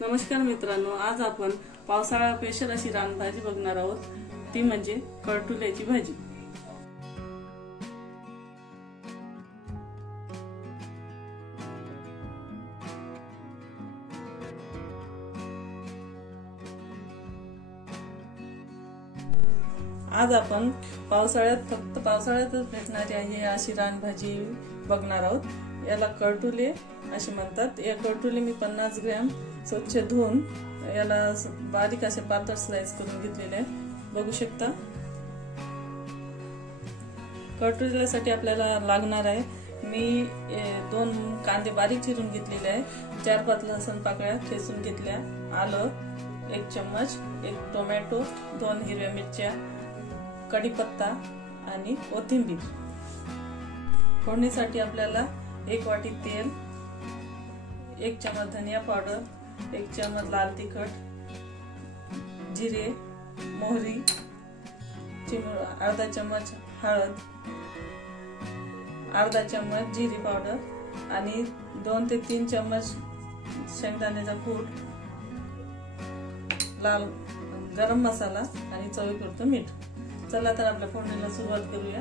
नमस्कार मित्रांनो, आज आपण पावसाळा स्पेशल अशी रानभाजी बघणार आहोत, ती म्हणजे कडुल्याची भाजी। आज आपण फक्त पावसाळ्यातच भेटणारी आहे अशी रानभाजी बघणार आहोत। याला कडुले असे म्हणतात। या कडुले मी 50 ग्रॅम स्वच्छ धुवून याला बारीक असे पातळ स्लाइस करून घेतलेले आहे, बघू शकता। कडुल्यासाठी आपल्याला लागणार आहे, मी 2 कांदे बारीक चिरून घेतलेले आहे, 4-5 लसूण पाकळ्या ठेचून घेतल्या, आलं 1 चम्मच, 1 टोमॅटो, 2 हिरव्या मिरच्या, कढीपत्ता आणि कोथिंबीर। फोडणीसाठी आपल्याला 1 वाटी तेल, 1 चम्मच धनिया पावडर, 1 चम्मच लाल तिखट, जिरे, मोहरी, अर्धा चम्मच हळद, अर्धा चम्मच जिरे पावडर आणि 2 ते 3 चम्मच शेंगदाण्याचा कूट, लाल गरम मसाला आणि चवीपुरतं मीठ। चला तर आपल्या फोडणीला सुरुवात करूया।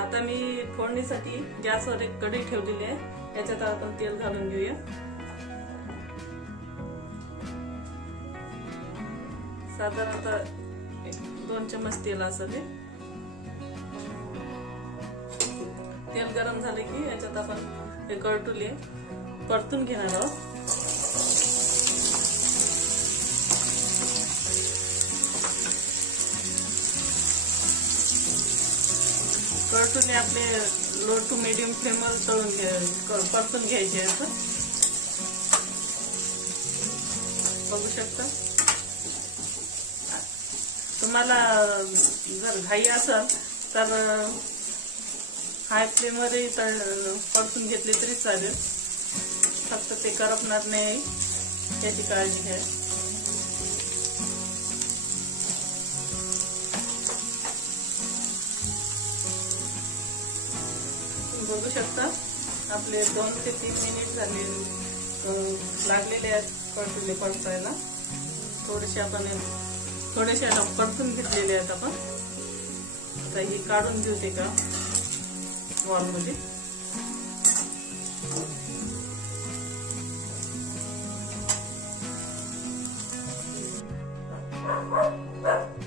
आता मी फोडणीसाठी गॅसवर एक कढई ठेवलेली आहे, याच्यात आपण तेल घालून घेऊया। साधारणतः 2 चम्मच तेल असेल। तेल गरम झाले की याच्यात आपण हे कडुले परतून घेणार आहोत। कडुले आपले लो टू मीडियम फ्लेमवर परतून घ्यायचे असं, बघू शकता। तुम्हाला जर घाई असेल तर हाय फ्लेमवरही परतून घेतले तरी चालेल, फक्त ते करपणार नाही याची काळजी घ्या। बघू शकता आपले 2 ते 3 मिनिट झाले लागलेले आहेत कडुले परतायला। थोडेसे आता परतून घेतलेले आहेत आपण। आता ही काढून घेऊ ते का बॉलमध्ये।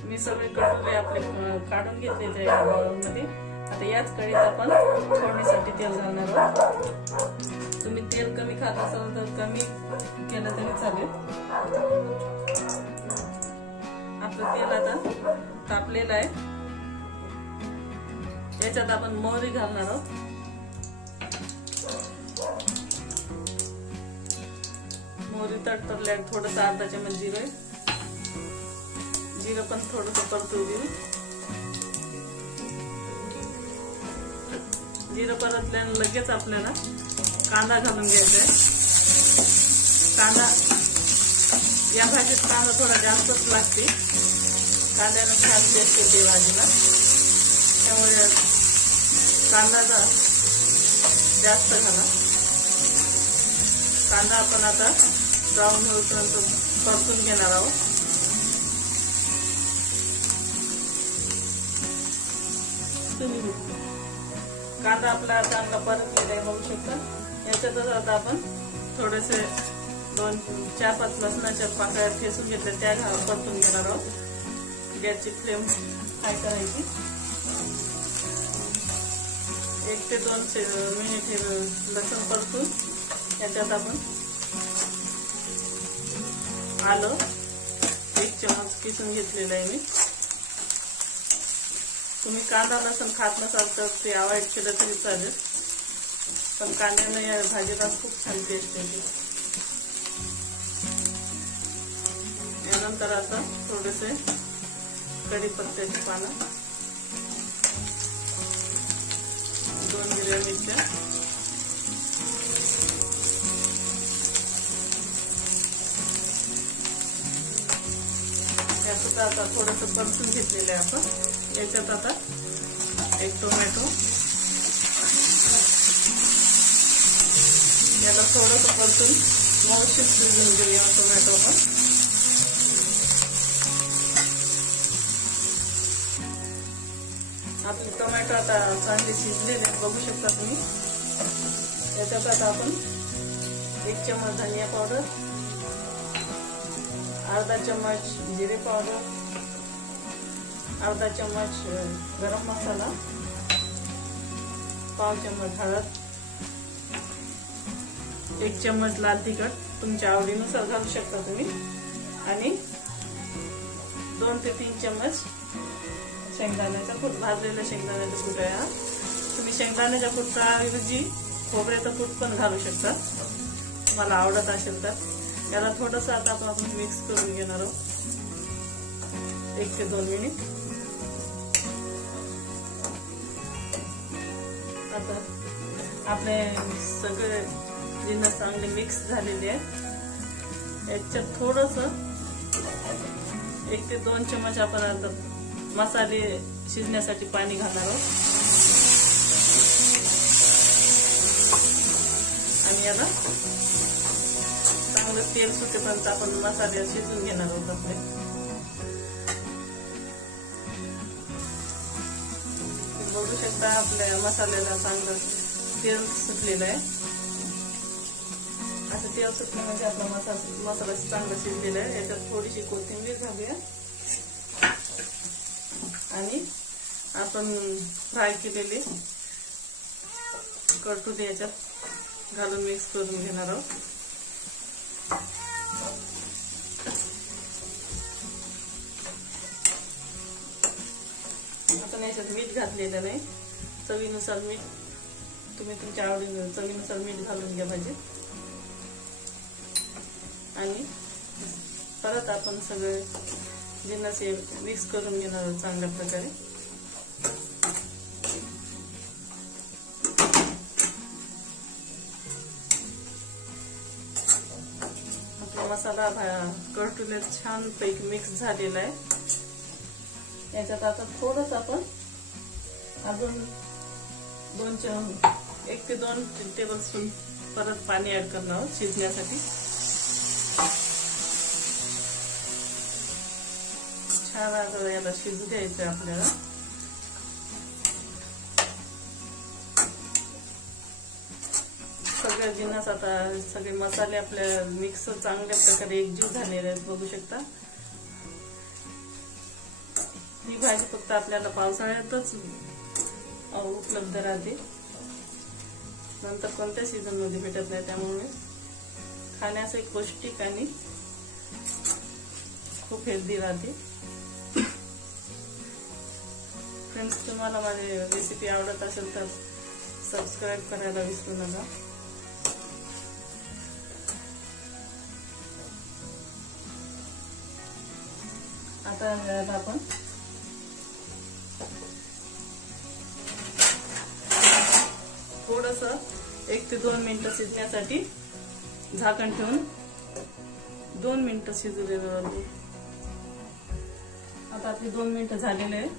मी सगळे कडुले आपले काढून घेतलेले आहे बॉलमध्ये। आता याच कढईत आपण फोडणीसाठी तेल घालणार आहोत। तुम्ही तेल कमी खात असाल तर कमी केलं तरी चालेल। आपलं तेल आता तापलेलं आहे, याच्यात आपण मोहरी घालणार आहोत। मोहरी तडतडल्या थोडंसं अर्धा चम्मच जिरे पण थोडंसं परतू देऊ। जिरं परतल्यानं लगेच आपल्याला कांदा घालून घ्यायचा आहे। कांदा या भाजीत कांदा थोडा जास्तच लागते, कांद्यानं छान टेस्ट येते भाजीला, त्यामुळे कांदा जास्त घाला। कांदा आपण आता ब्राऊन होईपर्यंत परतून घेणार आहोत। कांदा आपला चांगला परतलेला आहे, बघू शकता। याच्यातच आता आपण थोडेसे 4-5 लसणाच्या पाकळ्या ठेचून घेतल्या, त्या परतून घेणार आहोत। गॅसची फ्लेम हाय करायची। 1 ते 2 मिनिट हे लसूण परतून याच्यात आपण आलं 1 चम्मच किसून घेतलेलं आहे मी। तुम्ही कांदा लसूण खात नसाल तर ते अवॉइड केलं तरी चालेल, पण कांद्याने या भाजीला खूप छान टेस्ट येते। यानंतर आता थोडेसे कढीपत्त्याची पानं, 2 हिरव्या मिरच्या, याचं आता थोडंसं परतून घेतलेलं आहे आपण। याच्यात आता 1 टोमॅटो, याला थोडंसं परतून मऊसूत शिजवून घेऊया टोमॅटो पण. आपले टोमॅटो आता चांगले शिजलेले बघू शकता तुम्ही. याच्यात आता आपण 1 चम्मच धनिया पावडर, अर्धा चम्मच जिरे पावडर, अर्धा चम्मच गरम मसाला, पाव चम्मच हळद, 1 चम्मच लाल तिखट तुमच्या आवडीनुसार घालू शकता तुम्ही, आणि 2 ते 3 चम्मच शेंगदाण्याचा कूट, भाजलेला शेंगदाण्याचा कूट आहे हा. तुम्ही शेंगदाण्याच्या कुटाऐवजी खोबऱ्याचं कूट पण घालू शकता तुम्हाला आवडत असेल तर. याला थोडंसं आता आपण मिक्स करून घेणार आहोत 1 ते 2 मिनिट. आता आपले सगळे जिन्नस चांगले मिक्स झालेले आहेत. याच्यात थोडंसं 1 ते 2 चम्मच आपण आता मसाले शिजण्यासाठी पाणी घालणार आहोत, आणि याला चांगलं तेल सुटेपर्यंत आपण मसाले शिजवून घेणार आहोत आपले. बघू शकता आपल्या मसाल्याला चांगलं तेल सुटलेलं आहे. असं तेल सुटलं म्हणजे आपला मसाला चांगला शिजलेला आहे. याच्यात थोडीशी कोथिंबीर घालूया, आणि आपण फ्राय केलेले कडतुले याच्यात घालून मिक्स करून घेणार आहोत. आपण याच्यात मीठ घातलेलं नाही, चवीनुसार मीठ तुम्ही तुमच्या आवडीने चवीनुसार मीठ घालून घ्या पाहिजे. आणि परत आपण सगळे जिन्नस मिक्स करून घेणार आहोत चांगल्या प्रकारे. आपला मसाला कडतुल्यात छान पैकी मिक्स झालेला आहे. याच्यात आता थोडंच आपण अजून 1 ते 2 टेबलस्पून परत पाणी ऍड करणार आहोत शिजण्यासाठी. छान आता याला शिजू द्यायचं आपल्याला. सगळे जिन्नस आता सगळे मसाले आपल्या मिक्स चांगल्या प्रकारे एकजीव झालेले आहेत बघू शकता. ही भाजी फक्त आपल्याला पावसाळ्यातच उपलब्ध राहते, नंतर कोणत्या सीझन मध्ये भेटत नाही. त्यामुळे खाण्यास एक पौष्टिक आणि खूप हेल्दी राहते. फ्रेंड्स, तुम्हाला माझी रेसिपी आवडत असेल तर सबस्क्राईब करायला विसरू नका. आता आपण थोडंसं 1 ते 2 मिनिटं शिजण्यासाठी झाकण ठेवून 2 मिनिटं शिजू देणार. आता आपली 2 मिनिटं झालेले आहे.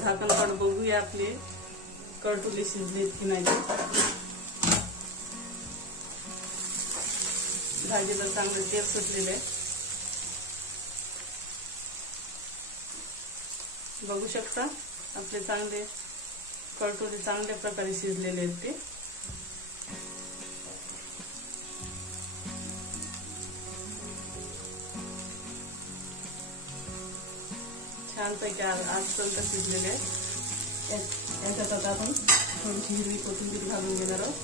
झाकण काढून बघूया आपली कडतुले शिजलेत की नाही. भाजीला चांगलं तेल सुटलेलं आहे बघू शकता. आपले चांगले कडतुले चांगल्या प्रकारे शिजलेले आहेत ते. छानपैकी आजपर्यंत शिजलेले आहेत. याच्यात आता आपण थोडीशी हिरवी कोथिंबीर घालून घेणार आहोत.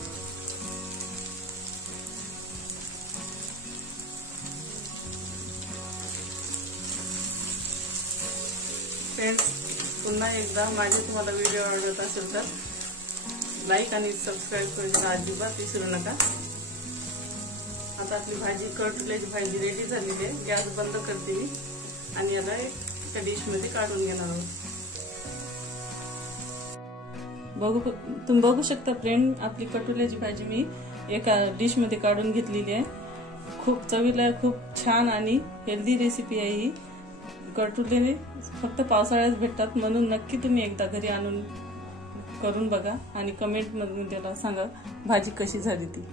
फ्रेंड्स, पुन्हा एकदा माझे तुम्हाला व्हिडिओ आवडत असेल तर लाईक आणि सबस्क्राईब करायला अजिबात विसरू नका. आता आपली भाजी कडतुल्याची भाजी रेडी झालेली आहे. गॅस बंद करते मी आणि याला एका डिश मध्ये काढून घेणार आहोत. तुम्ही बघू शकता फ्रेंड, आपली कडतुल्याची भाजी मी एका डिश मध्ये काढून घेतलेली आहे. खूप चवीला खूप छान आणि हेल्दी रेसिपी आहे ही. कडतुले फक्त पावसाळ्यात भेटतात, म्हणून नक्की तुम्ही एकदा घरी आणून करून बघा आणि कमेंट मध्ये त्याला सांगा भाजी कशी झाली ती.